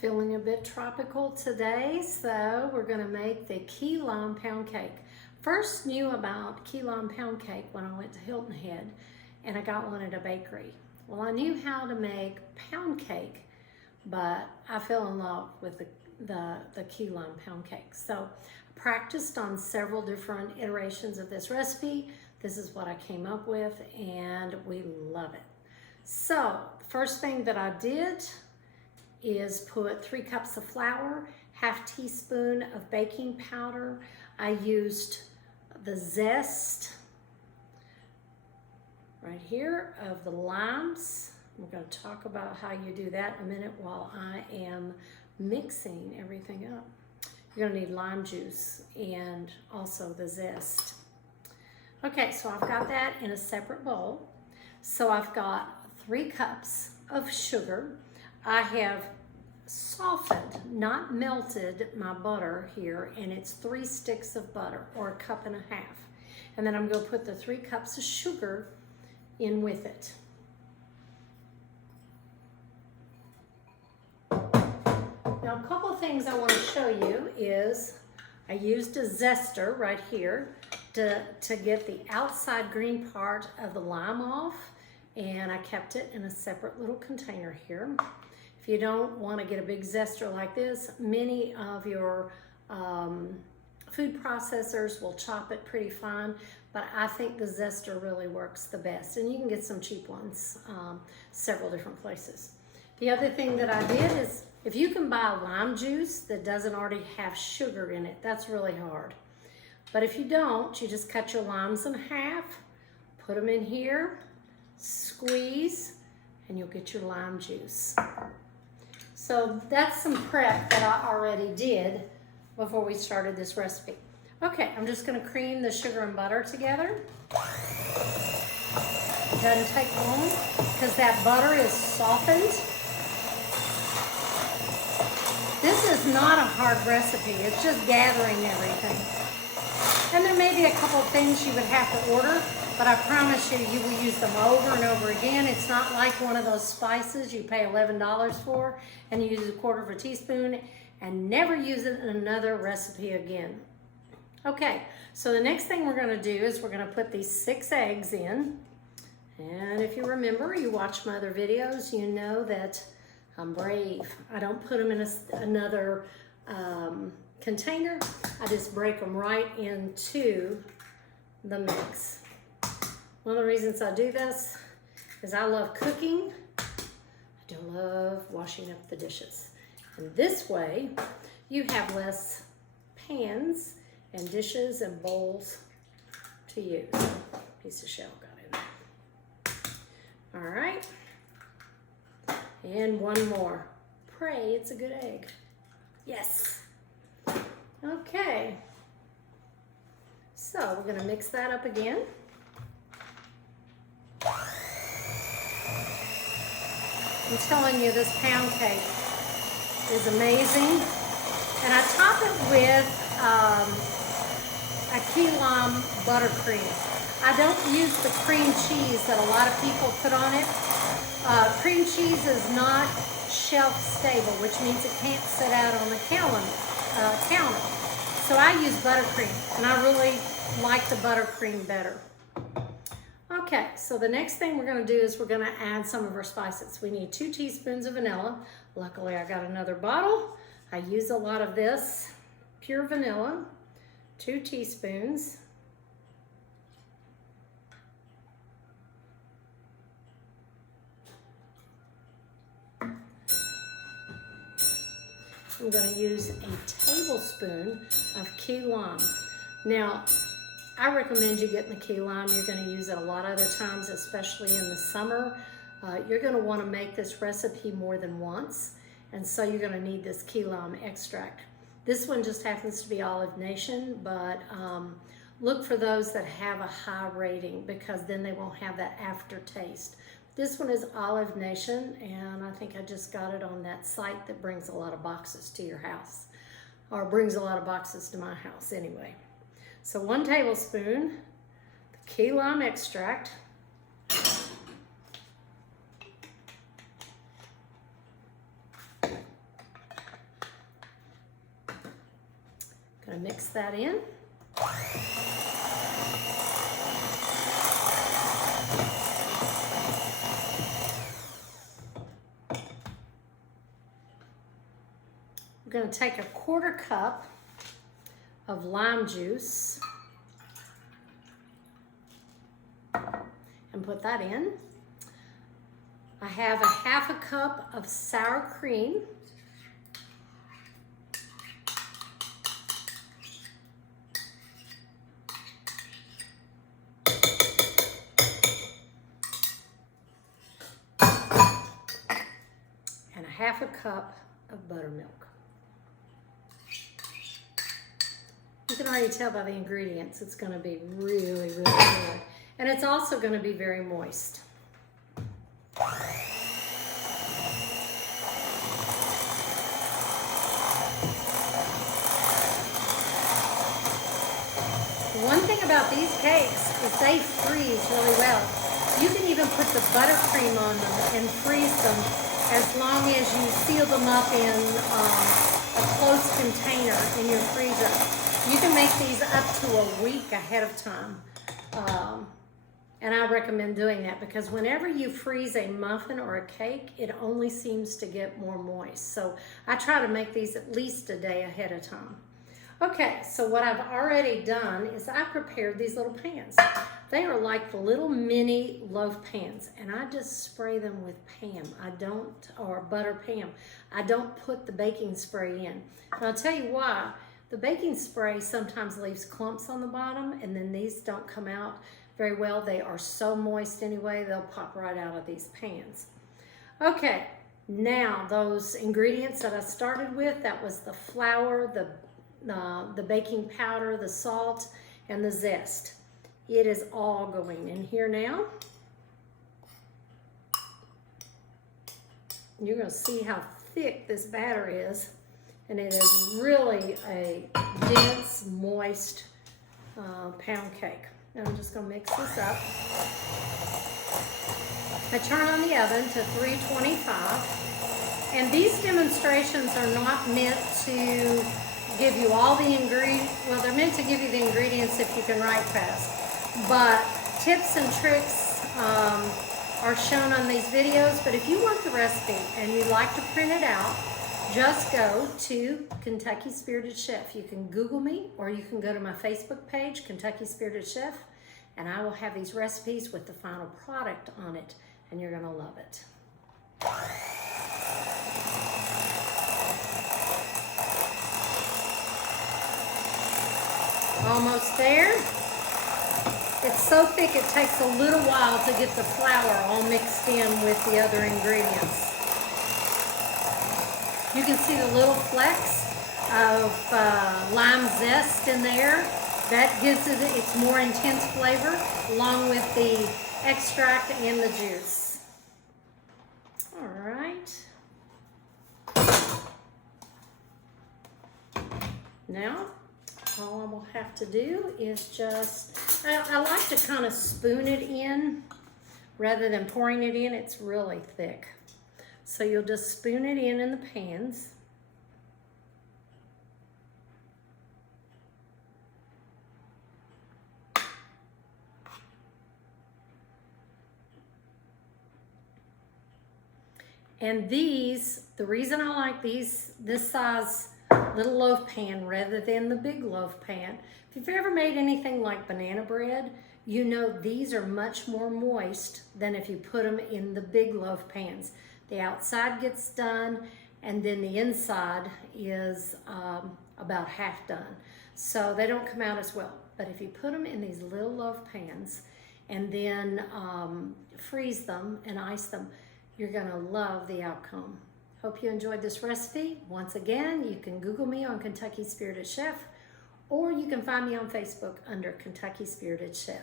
Feeling a bit tropical today, so we're going to make the key lime pound cake. First knew about key lime pound cake when I went to Hilton Head and I got one at a bakery. Well, I knew how to make pound cake, but I fell in love with the key lime pound cake. So I practiced on several different iterations of this recipe. This is what I came up with and we love it. So the first thing that I did is put 3 cups of flour, ½ teaspoon of baking powder. I used the zest right here of the limes. We're going to talk about how you do that in a minute while I am mixing everything up. You're going to need lime juice and also the zest. Okay, so I've got that in a separate bowl. So I've got 3 cups of sugar. I have softened, not melted, my butter here, and it's 3 sticks of butter, or 1.5 cups. And then I'm going to put the 3 cups of sugar in with it. Now, a couple of things I want to show you is I used a zester right here to get the outside green part of the lime off, and I kept it in a separate little container here. If you don't want to get a big zester like this, many of your food processors will chop it pretty fine, but I think the zester really works the best, and you can get some cheap ones several different places. The other thing that I did is, if you can buy lime juice that doesn't already have sugar in it, that's really hard. But if you don't, you just cut your limes in half, put them in here, squeeze, and you'll get your lime juice. So that's some prep that I already did before we started this recipe. Okay, I'm just gonna cream the sugar and butter together. It doesn't take long because that butter is softened. This is not a hard recipe, it's just gathering everything. And there may be a couple of things you would have to order, but I promise you, you will use them over and over again. It's not like one of those spices you pay $11 for and you use 1/4 teaspoon and never use it in another recipe again. Okay, so the next thing we're gonna do is we're gonna put these 6 eggs in. And if you remember, you watch my other videos, you know that I'm brave. I don't put them in another container. I just break them right into the mix. One of the reasons I do this is I love cooking. I don't love washing up the dishes. And this way, you have less pans and dishes and bowls to use. Piece of shell got in there. All right. And one more. Pray it's a good egg. Yes. Okay. So we're going to mix that up again. I'm telling you, this pound cake is amazing. And I top it with a key lime buttercream. I don't use the cream cheese that a lot of people put on it. Cream cheese is not shelf stable, which means it can't sit out on the counter. So I use buttercream, and I really like the buttercream better. Okay, so the next thing we're going to do is we're going to add some of our spices. We need 2 teaspoons of vanilla. Luckily, I got another bottle. I use a lot of this pure vanilla, 2 teaspoons. I'm going to use a tablespoon of key lime. Now, I recommend you getting the key lime. You're going to use it a lot of other times, especially in the summer. You're going to want to make this recipe more than once, and so you're going to need this key lime extract. This one just happens to be Olive Nation, but look for those that have a high rating because then they won't have that aftertaste. This one is Olive Nation, and I think I just got it on that site that brings a lot of boxes to your house, or brings a lot of boxes to my house anyway. So 1 tablespoon, the key lime extract. Gonna mix that in. I'm gonna take a 1/4 cup of lime juice and put that in. I have a 1/2 cup of sour cream. And a 1/2 cup of buttermilk. You can already tell by the ingredients it's going to be really, really good. And it's also going to be very moist. One thing about these cakes is they freeze really well. You can even put the buttercream on them and freeze them as long as you seal them up in a closed container in your freezer. You can make these up to a week ahead of time. And I recommend doing that because whenever you freeze a muffin or a cake, it only seems to get more moist. So I try to make these at least a day ahead of time. Okay, so what I've already done is I prepared these little pans. They are like the little mini loaf pans, and I just spray them with or butter Pam. I don't put the baking spray in. And I'll tell you why. The baking spray sometimes leaves clumps on the bottom, and then these don't come out very well. They are so moist anyway, they'll pop right out of these pans. Okay, now those ingredients that I started with, that was the flour, the baking powder, the salt, and the zest. It is all going in here now. You're going to see how thick this batter is, and it is really a dense, moist pound cake. Now I'm just going to mix this up. I turn on the oven to 325, and these demonstrations are not meant to give you all the ingredients. Well, they're meant to give you the ingredients if you can write fast. But tips and tricks are shown on these videos. But if you want the recipe and you'd like to print it out, just go to Kentucky Spirited Chef. You can Google me, or you can go to my Facebook page, Kentucky Spirited Chef, and I will have these recipes with the final product on it, and you're gonna love it. Almost there. It's so thick it takes a little while to get the flour all mixed in with the other ingredients. You can see the little flecks of lime zest in there. That gives it its more intense flavor, along with the extract and the juice. All right. Now, all I will have to do is just, I like to kind of spoon it in rather than pouring it in. It's really thick. So you'll just spoon it in the pans. And these, the reason I like these, this size little loaf pan rather than the big loaf pan. If you've ever made anything like banana bread, you know these are much more moist than if you put them in the big loaf pans. The outside gets done, and then the inside is about half done. So they don't come out as well. But if you put them in these little loaf pans and then freeze them and ice them, you're gonna love the outcome. Hope you enjoyed this recipe. Once again, you can Google me on Kentucky Spirited Chef, or you can find me on Facebook under Kentucky Spirited Chef.